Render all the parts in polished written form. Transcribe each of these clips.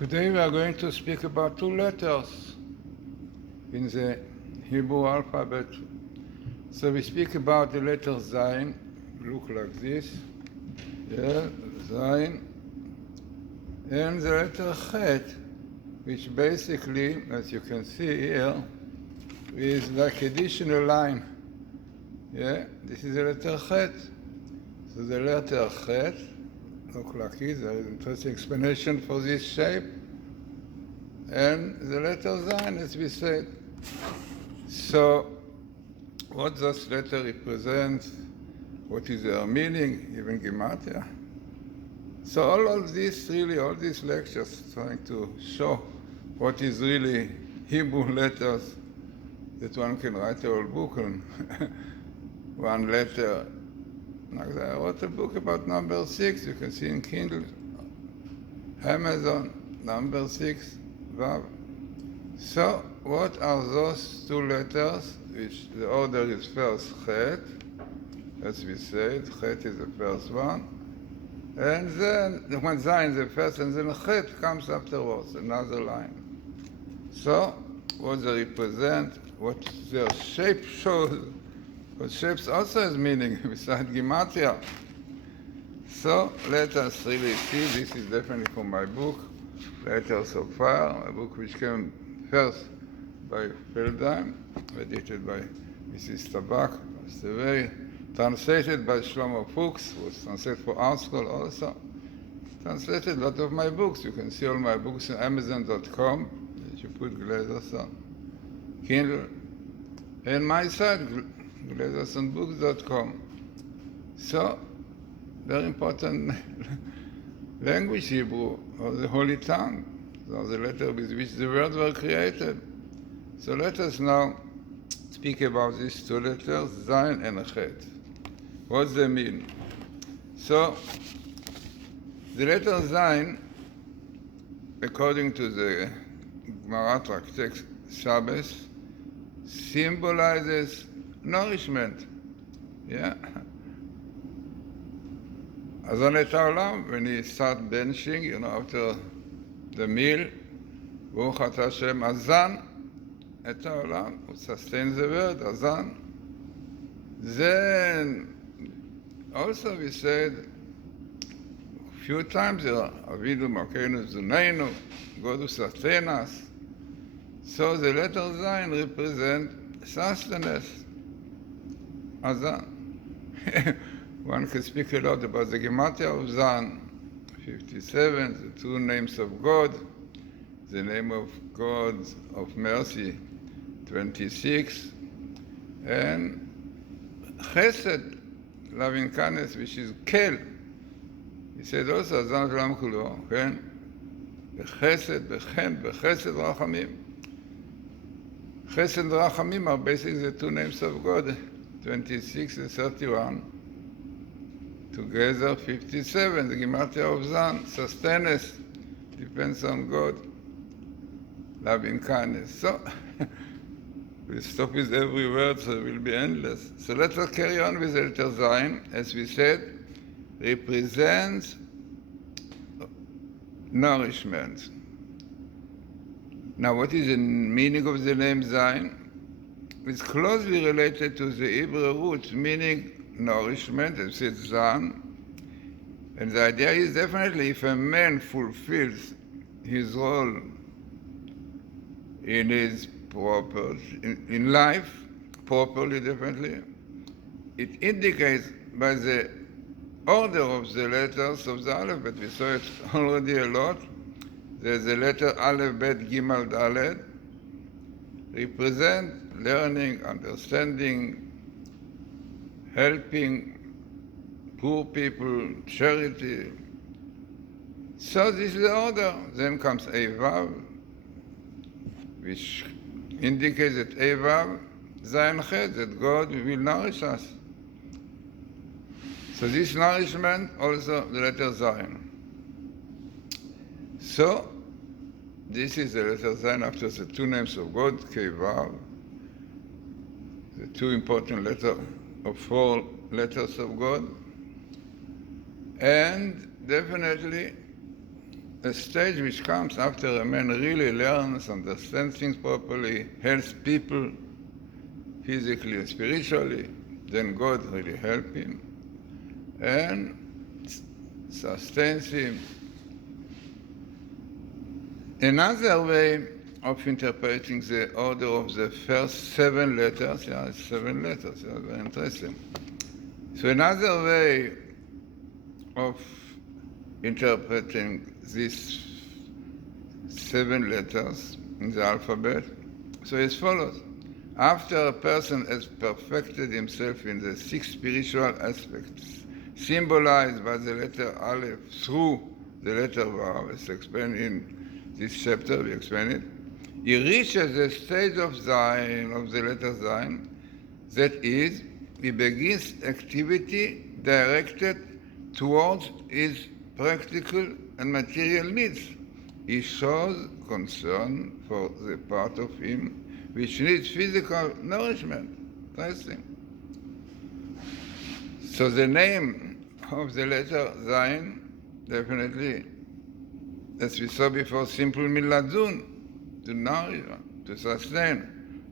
Today we are going to speak about two letters in the Hebrew alphabet. So we speak about the letter Zayin, look like this, Zayin, and the letter Chet, which basically, as you can see here, is like additional line. This is the letter Chet. So the letter Chet, look like this, there is an interesting explanation for this shape. And the letter Zayin, as we said. So, what this letter represents, what is their meaning, even Gematria. So all of this, really, all these lectures trying to show what is really Hebrew letters, that one can write a whole book on one letter. Like I wrote a book about number 6, you can see in Kindle, Amazon, number 6, Vav. So, what are those two letters, which the order is first Chet, as we said, Chet is the first one, and then when Zayin is the first, and then Chet comes afterwards, another line. So, what they represent, what their shape shows, but shapes also has meaning besides Gematria. So let us really see, this is definitely from my book, Letters of Fire, a book which came first by Feldheim, edited by Mrs. Tabak, translated by Shlomo Fuchs, was translated for Art School also. Translated a lot of my books. You can see all my books on Amazon.com, that you put Glazerson, Kindle, and my site, GlazersonBooks.com. So, very important language, Hebrew, or the Holy Tongue, or the letter with which the words were created. So let us now speak about these two letters, Zayin and Chet. What do they mean? So, the letter Zayin, according to the Gemara text Shabbos, symbolizes nourishment. Azan et haolam, when he start benching, after the meal, Baruch Ata Hashem Azan et haolam, who sustains the word, Azan. Then, also we said a few times, Avidu Malkeinu Zuneinu, God who sustains us. So the letter Zayin represents sustenance, Azan. One can speak a lot about the Gematria of Zayin, 57, the two names of God, the name of God of mercy, 26, and Chesed, loving kindness, which is Kel. He said also, Azan Shalom Kulo, Bechesed, Bechen, Bechesed Rachamim. Chesed and Rachamim are basically the two names of God, 26 and 31. Together, 57, the Gematria of Zayin, sustenance, depends on God, loving kindness. So, we'll stop with every word, so it will be endless. So let us carry on with the letter Zayin, as we said, represents nourishment. Now, what is the meaning of the name Zayin? It's closely related to the Hebrew roots, meaning nourishment, as it's Zan. And the idea is definitely if a man fulfills his role in his in life, properly definitely, it indicates by the order of the letters of the alphabet. We saw it already a lot. There's the letter Aleph, Bet, Gimel, Dalet, represent learning, understanding, helping poor people, charity. So this is the order. Then comes Vav, which indicates that Vav, Zayin Chet, that God will nourish us. So this nourishment, also the letter Zayin. So, this is the letter Zayin after the two names of God, Vav, the two important letters of 4 letters of God. And definitely a stage which comes after a man really learns, understands things properly, helps people physically and spiritually, then God really helps him and sustains him. Another way of interpreting the order of the first 7 letters, it's 7 letters, very interesting. So another way of interpreting these 7 letters in the alphabet, so as follows. After a person has perfected himself in the 6 spiritual aspects, symbolized by the letter Aleph through the letter Vav, as explained in this chapter, we explain it, he reaches the stage of Zayin, of the letter Zayin, that is, he begins activity directed towards his practical and material needs. He shows concern for the part of him which needs physical nourishment. Interesting. So the name of the letter Zayin, definitely, as we saw before, simple miladun, to nourish, to sustain,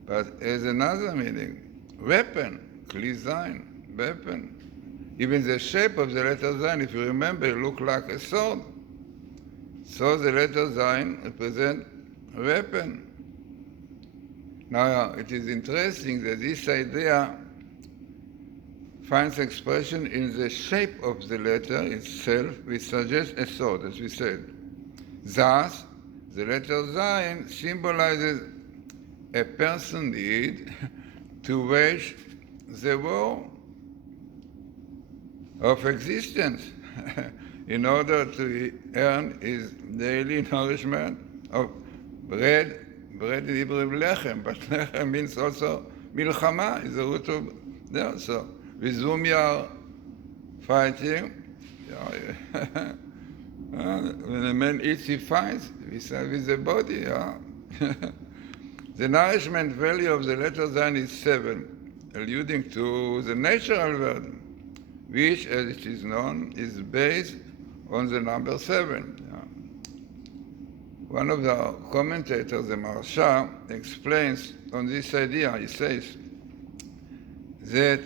but has another meaning, weapon, kli zayin, weapon. Even the shape of the letter Zayin, if you remember, it looked like a sword. So the letter Zayin represents a weapon. Now, it is interesting that this idea finds expression in the shape of the letter itself, which suggests a sword, as we said. Thus, the letter Zayin symbolizes a person's need to wage the war of existence in order to earn his daily nourishment of bread. Bread in Hebrew is lechem, but lechem means also milchama, is the root of there. So, with whom you are fighting, when a man eats, he fights, with the body. The nourishment value of the letter Zayin is 7, alluding to the natural world, which, as it is known, is based on the number 7. One of the commentators, the Maharsha, explains on this idea. He says that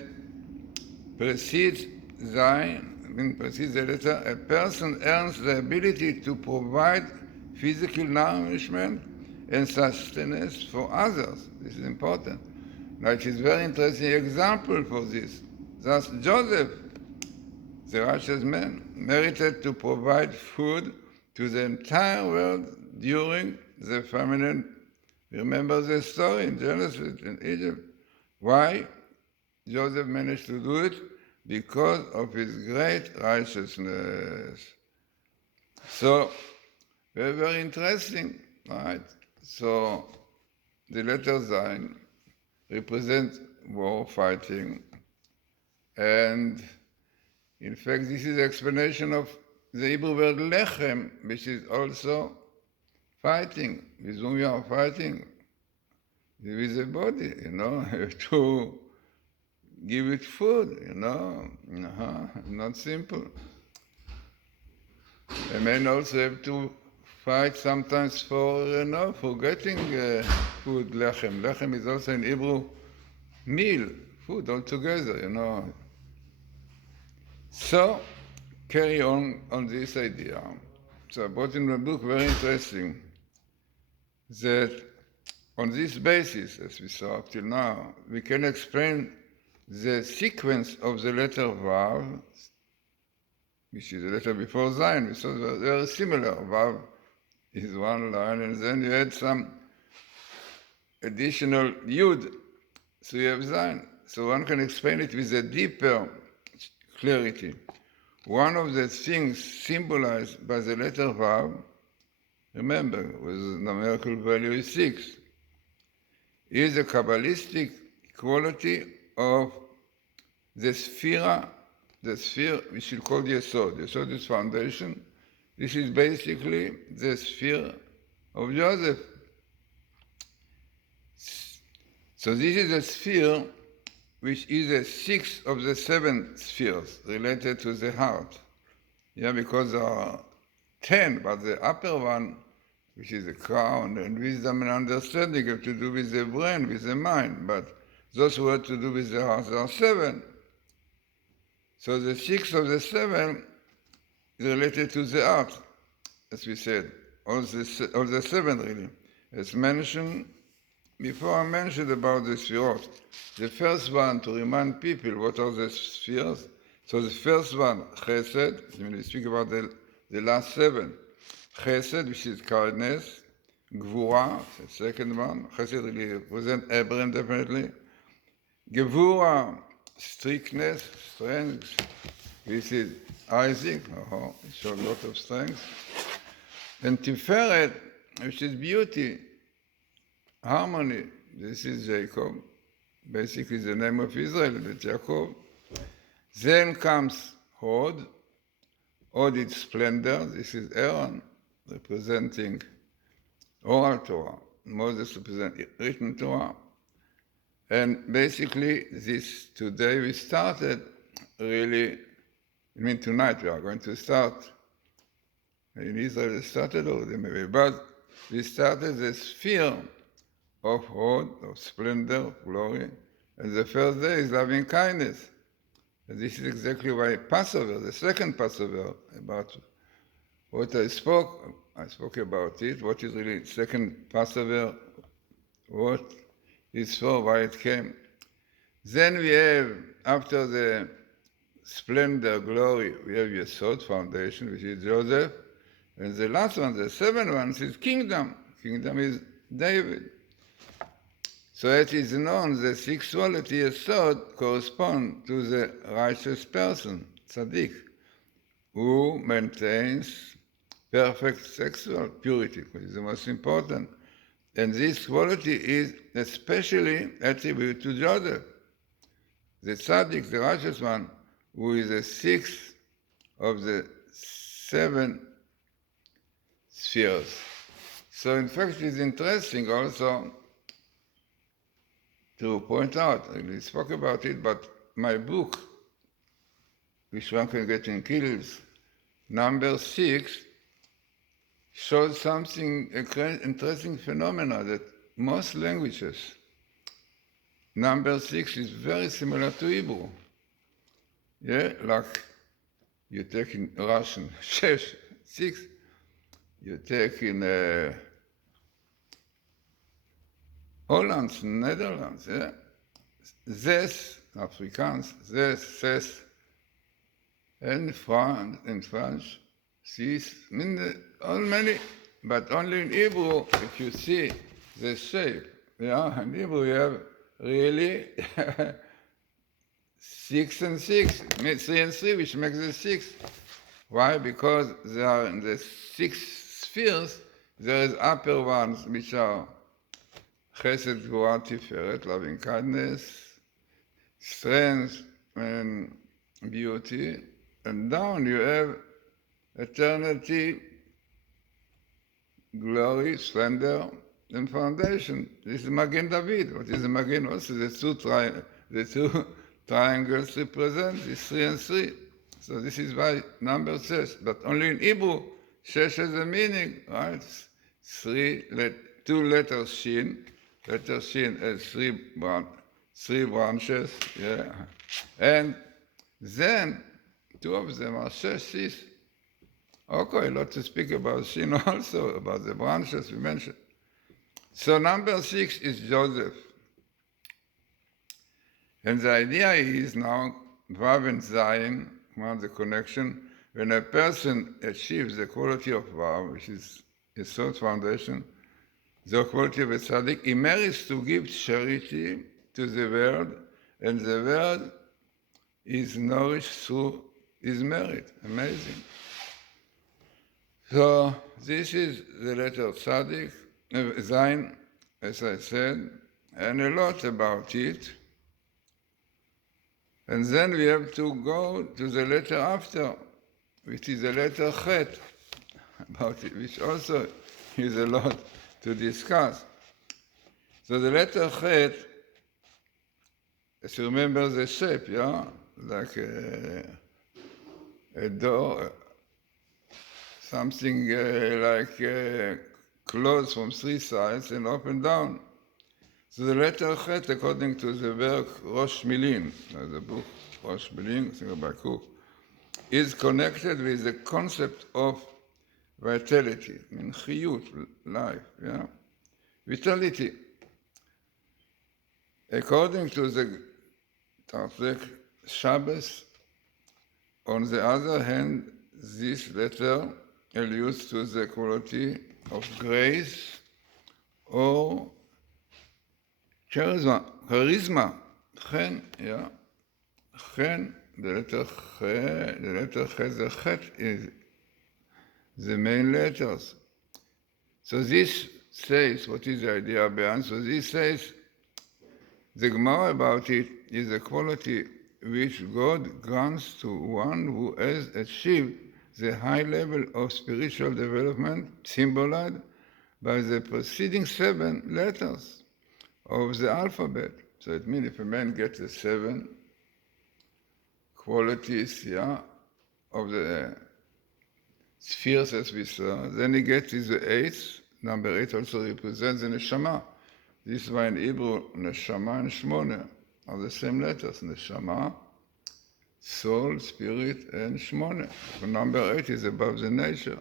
precedes Zayin, precedes the letter, a person earns the ability to provide physical nourishment and sustenance for others. This is important. Now, it is a very interesting example for this. Thus, Joseph, the righteous man, merited to provide food to the entire world during the famine. Remember the story in Genesis, in Egypt. Why Joseph managed to do it? Because of his great righteousness. So, very, very interesting, right? So, the letter Zayin represents war, fighting, and in fact, this is the explanation of the Hebrew word lechem, which is also fighting. With whom you are fighting? With the body, to give it food, not simple. A man also have to fight sometimes for, for getting food, lechem. Lechem is also in Hebrew meal, food altogether, So, carry on this idea. So I brought in the book, very interesting, that on this basis, as we saw up till now, we can explain the sequence of the letter Vav, which is the letter before Zayin. We saw they're very similar. Vav is one line, and then you add some additional Yud, so you have Zayin. So one can explain it with a deeper clarity. One of the things symbolized by the letter Vav, remember, with numerical value is 6, is the Kabbalistic quality of the sphere which we call the Yesod. Yesod is foundation. This is basically the sphere of Joseph. So this is a sphere which is a 6th of the 7 spheres related to the heart. Because there are 10, but the upper one, which is the crown and wisdom and understanding, have to do with the brain, with the mind. But those who have to do with the heart are 7. So the 6 of the 7 is related to the heart, as we said. All the 7 really. As mentioned before, I mentioned about the spheres. The first one, to remind people what are the spheres. So the first one, Chesed, when we speak about the last 7. Chesed, which is kindness. Gvura, the second one. Chesed really represents Abraham, definitely. Gevura, strictness, strength. This is Isaac, it shows a lot of strength. And Tiferet, which is beauty, harmony. This is Jacob, basically the name of Israel, but Jacob. Then comes Hod. Hod is splendor. This is Aaron, representing oral Torah. Moses represents written Torah. And basically, today we started really, tonight we are going to start. In Israel it started already maybe, but we started the sphere of Hod, of splendor, of glory, and the first day is loving kindness. And this is exactly why Passover, the second Passover, about what I spoke about it, what is really second Passover, what is for, why it came. Then we have, after the splendor, glory, we have Yesod, foundation, which is Joseph, and the last one, the 7th one, is kingdom. Kingdom is David. So it is known the 6 quality Yesod correspond to the righteous person, tzaddik, who maintains perfect sexual purity, which is the most important. And this quality is especially attributed to Joseph, the tzaddik, the righteous one, who is the 6th of the 7 spheres. So in fact it's interesting also to point out, we spoke about it, but my book, which one can get in Kindles, number 6, shows something, interesting phenomena that most languages, number 6 is very similar to Hebrew. Yeah, like you take in Russian, 6, you take in Holland, Netherlands, yeah? Zes, Afrikaans, ses, and French, six, all many, but only in Hebrew, if you see the shape, yeah, in Hebrew you have really 6 and 6, 3 and 3, which makes the 6. Why? Because there are in the 6 spheres, there is upper ones which are Chesed, Gvura, Tiferet, loving kindness, strength, and beauty. And down you have eternity, glory, splendor, and foundation. This is Magen David. What is the Magen? Also, the two triangles represent this 3 and 3. So this is why number 6. But only in Hebrew, 6 has a meaning, right? 2 letters Shin. Letter Shin has 3 branches, yeah. And then 2 of them are 6. Okay, a lot to speak about Shin also, about the branches we mentioned. So number 6 is Joseph. And the idea is now, Vav and Zayin, the connection, when a person achieves the quality of Vav, which is his third foundation, the quality of a tzaddik, he merits to give charity to the world, and the world is nourished through his merit. Amazing. So this is the letter tzaddik, Zayin, as I said, and a lot about it. And then we have to go to the letter after, which is the letter Chet, about it, which also is a lot to discuss. So the letter Chet, as you remember the shape, yeah? Like a door, something like clothes from 3 sides and up and down. So the letter Chet, according to the work Rosh Milin, the book Rosh Milin, I think by Cook, is connected with the concept of vitality, I mean chiyut, life, yeah? Vitality. According to the Tartek Shabbos, on the other hand, this letter alludes to the quality of grace or charisma, chen, yeah. Chen, the letter Ch, the Chet is the main letters. So this says, what is the idea behind? So this says, the Gemara about it is a quality which God grants to one who has achieved the high level of spiritual development symbolized by the preceding 7 letters of the alphabet. So it means if a man gets the 7 qualities, yeah, of the spheres as we saw, then he gets the 8th. Number 8 also represents the neshama. This is why in Hebrew, neshama and shmone are the same letters. Neshama, soul, spirit, and shmone. So number 8 is above the nature.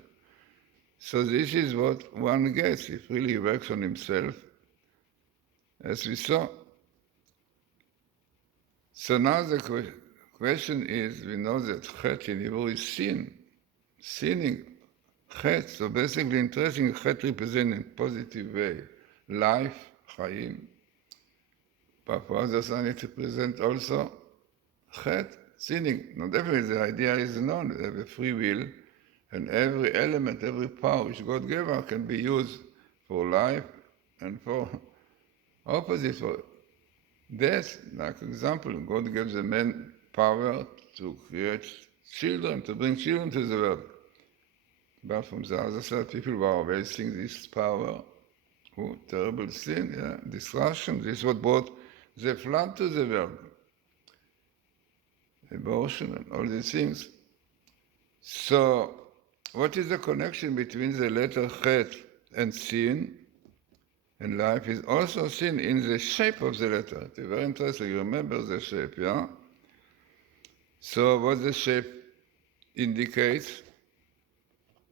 So this is what one gets if really he works on himself, as we saw. So now the question is, we know that Chet in Hebrew is sin, sinning. Chet, so basically interesting, Chet represents in a positive way life, Chaim. But for others, I need to present also Chet, sinning. Now definitely the idea is known, they have a free will, and every element, every power which God gave us can be used for life and for opposite, for death. Like example, God gives a man power to create children, to bring children to the world. But from the other side, people were wasting this power. Oh, terrible sin, yeah, destruction. This is what brought the flood to the world. Abortion and all these things. So, what is the connection between the letter Chet and sin? And life is also seen in the shape of the letter. It's very interesting. You remember the shape, yeah? So what the shape indicates?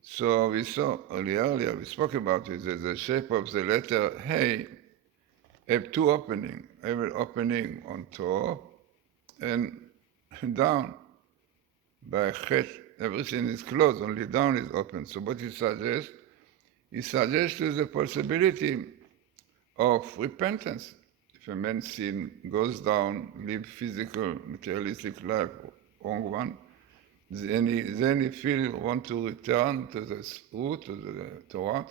So we saw earlier, we spoke about it, that the shape of the letter Hey have 2 openings. Every opening on top and down. By Chet, everything is closed, only down is open. So what it suggests? It suggests the possibility of repentance. If a man's sin goes down, live physical, materialistic life, wrong one, then he want to return to the root, to the Torah.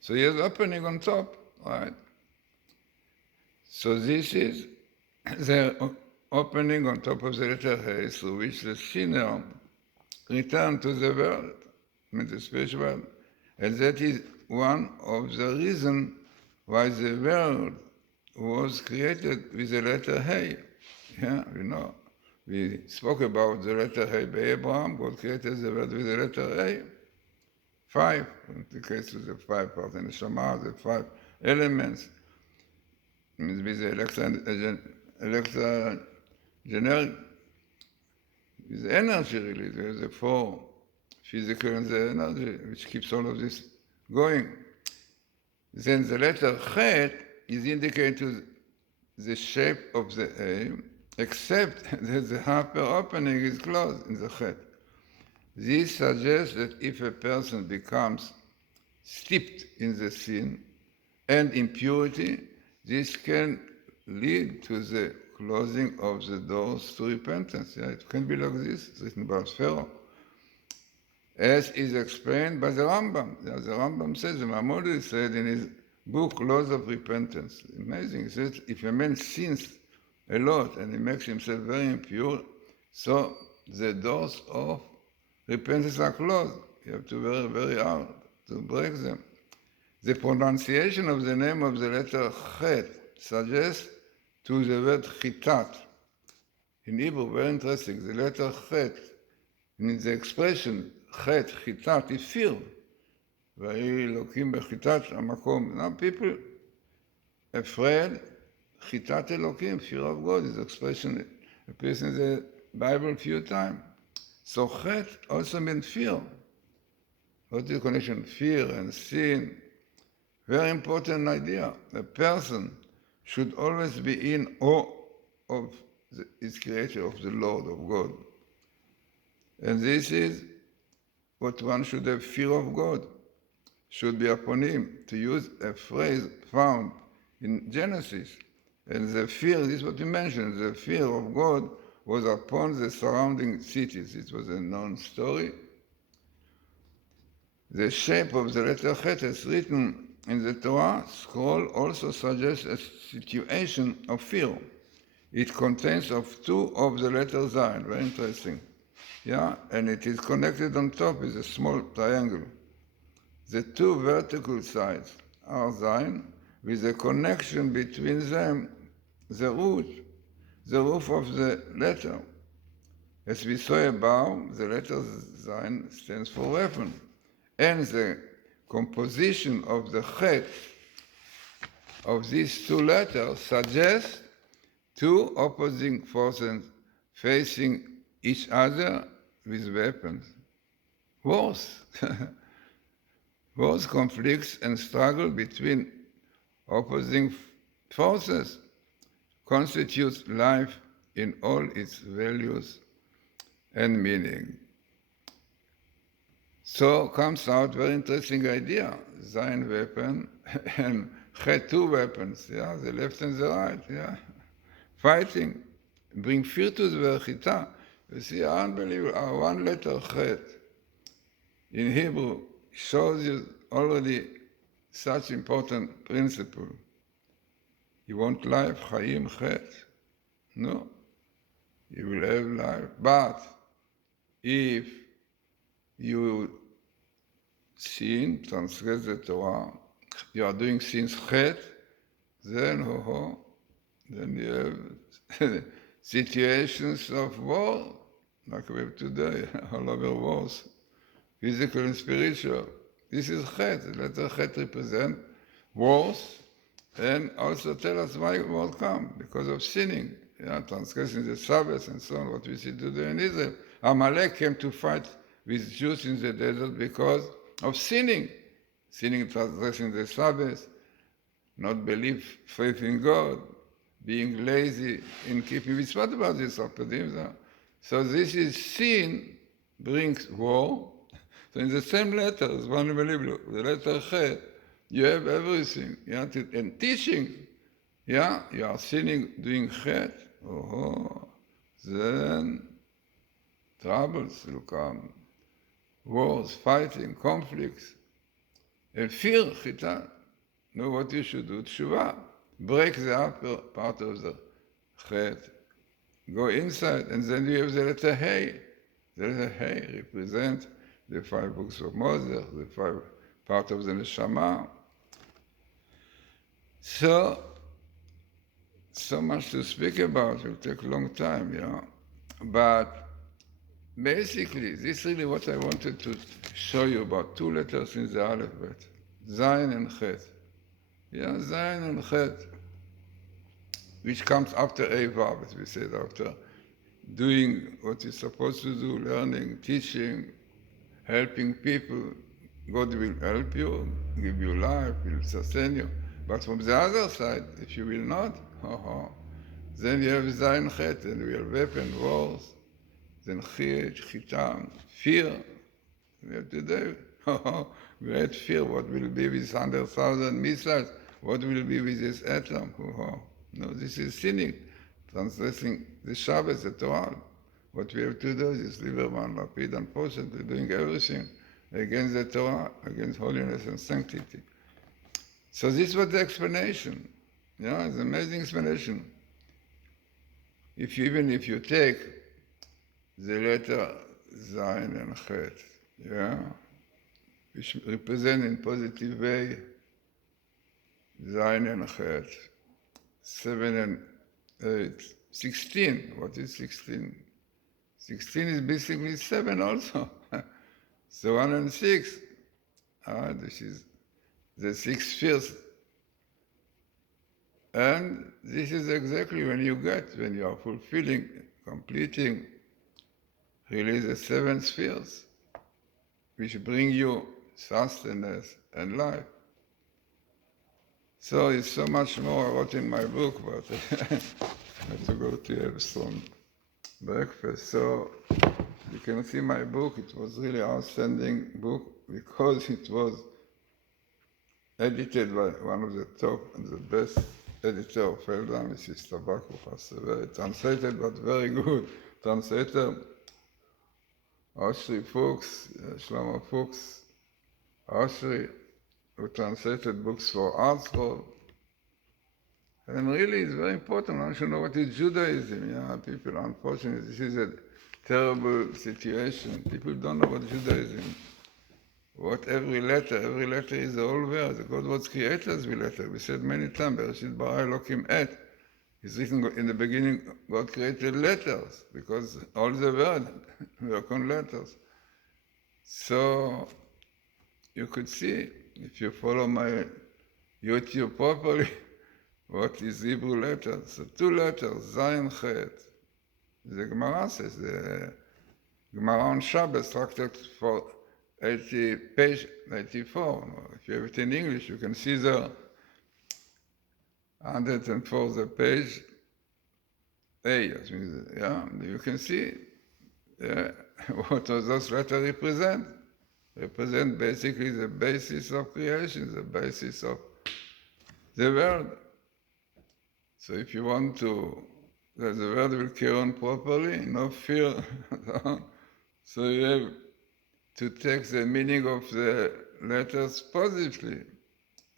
So he has opening on top, right? So this is the opening on top of the letter Hey, through which the sinner return to the world, the spiritual world. And that is one of the reasons why the world was created with the letter Hey. Yeah, you know, we spoke about the letter Hey by Abraham. God created the world with the letter Hey. 5, in the case of the 5 parts in the Shema, the 5 elements. With the electron generic, with the energy really, there's the 4 physical and the energy, which keeps all of this going. Then the letter Chet is indicated to the shape of the A, except that the upper opening is closed in the Chet. This suggests that if a person becomes steeped in the sin and impurity, this can lead to the closing of the doors to repentance. Yeah, it can be like this. It's written by Pharaoh. As is explained by the Rambam. The Rambam says, the Maimonides said in his book, Laws of Repentance. Amazing. He says, if a man sins a lot and he makes himself very impure, so the doors of repentance are closed. You have to work very hard to break them. The pronunciation of the name of the letter Chet suggests to the word Chitat. In Hebrew, very interesting, the letter Chet means the expression chet, chitat, is fear. ויהי אלוקים בחיטת המקום. Now people afraid, chitat Elokim, fear of God, is expression appears in the Bible a few times. So chet also means fear. What is the connection? Fear and sin. Very important idea. A person should always be in awe of his creator, of the Lord, of God. And this is what one should have, fear of God. Should be upon him, to use a phrase found in Genesis. And the fear, this is what you mentioned, the fear of God was upon the surrounding cities. It was a known story. The shape of the letter Chet as written in the Torah scroll also suggests a situation of fear. It contains of two of the letter Zayin, very interesting. Yeah, and it is connected on top with a small triangle. The two vertical sides are Zayin, with a connection between them, the roof of the letter. As we saw above, the letter Zayin stands for weapon, and the composition of the Chet of these two letters suggests two opposing forces facing each other with weapons. Wars. Wars, conflicts, and struggle between opposing forces constitutes life in all its values and meaning. So comes out very interesting idea, Zayin weapon and Chet two weapons, yeah, the left and the right, yeah. Fighting, bring fear to the Chita. You see, unbelievable, our one letter Chet in Hebrew shows you already such important principle. You want life, Chaim, Chet? No. You will have life. But if you sin, transgress the Torah, you are doing sins Chet, then then you have situations of war, like we have today, all over wars, physical and spiritual. This is Chet. The letter Chet represents wars, and also tell us why war come, because of sinning, transgressing the Sabbath and so on, what we see today in Israel. Amalek came to fight with Jews in the desert because of sinning, transgressing the Sabbath, not belief, faith in God, being lazy in keeping with what about this opposite? So this is sin brings war. So in the same letters, one unbelievable, the letter Chet, you have everything. And teaching, you are sinning, doing Chet, then troubles will come, wars, fighting, conflicts, and fear, Chita. Know what you should do, Tshuva. Break the upper part of the Chet, go inside, and then you have the letter Hey. The letter Hey represents the 5 books of Moses, the 5 part of the Neshama. So much to speak about, it will take a long time, But basically, this is really what I wanted to show you about 2 letters in the alphabet, Zayin and Chet. Zayin and Chet, which comes after A Vav, as we said, after doing what you're supposed to do, learning, teaching, helping people. God will help you, give you life, will sustain you. But from the other side, if you will not, then you have Zayin Chet, and we have weapon, wars, then Chitam, fear. We have today, great fear, what will be with 100,000 missiles, what will be with this atom, No, this is sinning, transgressing the Shabbat, the Torah. What we have to do is Lieberman, Lapid, and Poshet, doing everything against the Torah, against holiness and sanctity. So this was the explanation. It's an amazing explanation. Even if you take the letter Zayin and Chet, which represent in positive way Zayin and Chet, 7 and 8, 16. What is 16? 16 is basically 7 also. So 1 and 6, this is the 6 spheres. And this is exactly when you are fulfilling, completing, really the 7 spheres, which bring you sustenance and life. So it's so much more I wrote in my book, but I have to go to have some breakfast. So you can see my book. It was really outstanding book because it was edited by one of the top and the best editor of Feldheim, Mrs. Tobacco, passed away. Translated, but very good translator. Oshri Fuchs, Shlomo Fuchs, Oshri, who translated books for Artsrow. And really, it's very important. I should know what is Judaism. Yeah, people, unfortunately, this is a terrible situation. People don't know what Judaism is. What every letter is the whole word. God was created as we letter. We said many times, Bereshit bara Elokim et. It's written in the beginning, God created letters, because all the words work on letters. So you could see, if you follow my YouTube properly, what is Hebrew letters. So 2 letters, Zayin Chet. The Gemara says, the Gemara on Shabbos, tractate for page 84. If you have it in English, you can see the 104 the page A. Yeah, you can see what those letters represent. Represent basically the basis of creation, the basis of the world. So if you want that the world will carry on properly, no fear, so you have to take the meaning of the letters positively.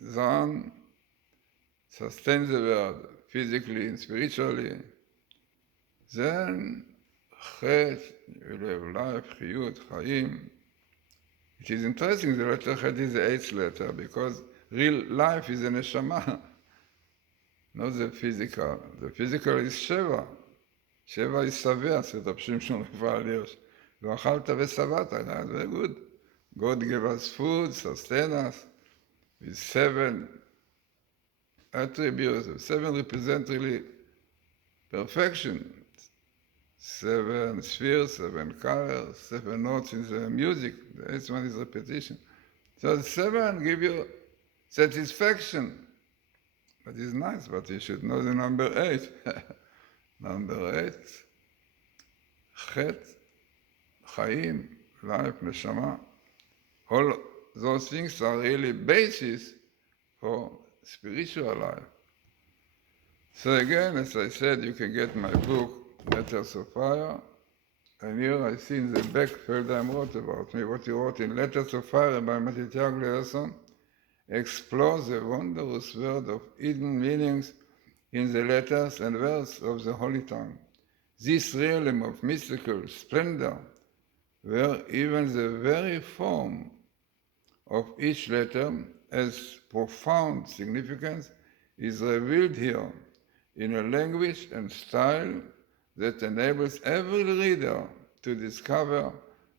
Zan sustains the world physically and spiritually. Then Chet, you will have life, Chiyut, Chaim. It is interesting, the letter Chet is the 8th letter, because real life is a neshama, not the physical. The physical is Sheva. Sheva is Saveh, said Reb Shimshon Raphael Hirsch. V'achalta v'savata, that's very good. God gave us food, sustain us, with 7 attributes. 7 represent really perfection. 7 spheres, 7 colors, 7 notes in the music. The 8th one is repetition. So the 7 give you satisfaction. That is nice, but you should know the number 8. Number 8, Chet, Chaim, life, Neshama. All those things are really basis for spiritual life. So again, as I said, you can get my book, Letters of Fire, and here I see in the back, Feldheim wrote about me, what he wrote in Letters of Fire by Matityahu Glazerson, explores the wondrous world of hidden meanings in the letters and words of the Holy Tongue. This realm of mystical splendor, where even the very form of each letter has profound significance, is revealed here in a language and style that enables every reader to discover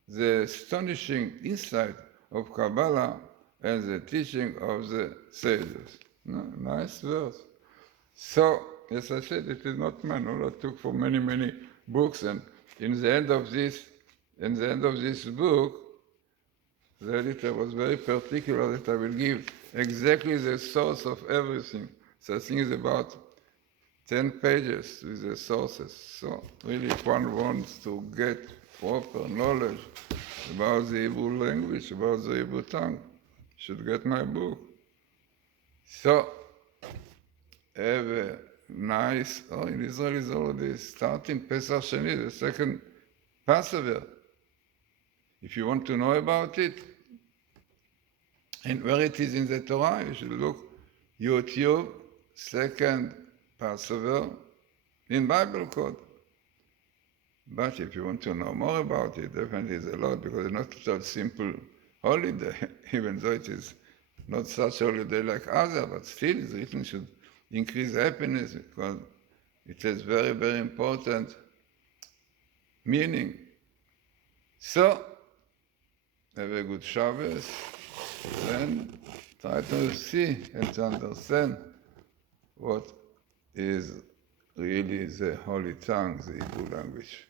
the astonishing insight of Kabbalah and the teaching of the sages. No, nice verse. So, as I said, it is not mine. All I took for many, many books, and in the end of this book, the editor was very particular that I will give exactly the source of everything. So I think it's about 10 pages with the sources. So really, if one wants to get proper knowledge about the Hebrew language, about the Hebrew tongue, should get my book. So, have a nice, in Israel is already starting Pesach Sheni, the second Passover. If you want to know about it, and where it is in the Torah, you should look YouTube, second Passover, in Bible code. But if you want to know more about it, definitely it's a lot, because it's not such a simple holiday, even though it is not such a holiday like other, but still it's written should increase happiness, because it has very, very important meaning. So, have a good Shabbos, then try to see and to understand what is really the holy tongue, the Hebrew language.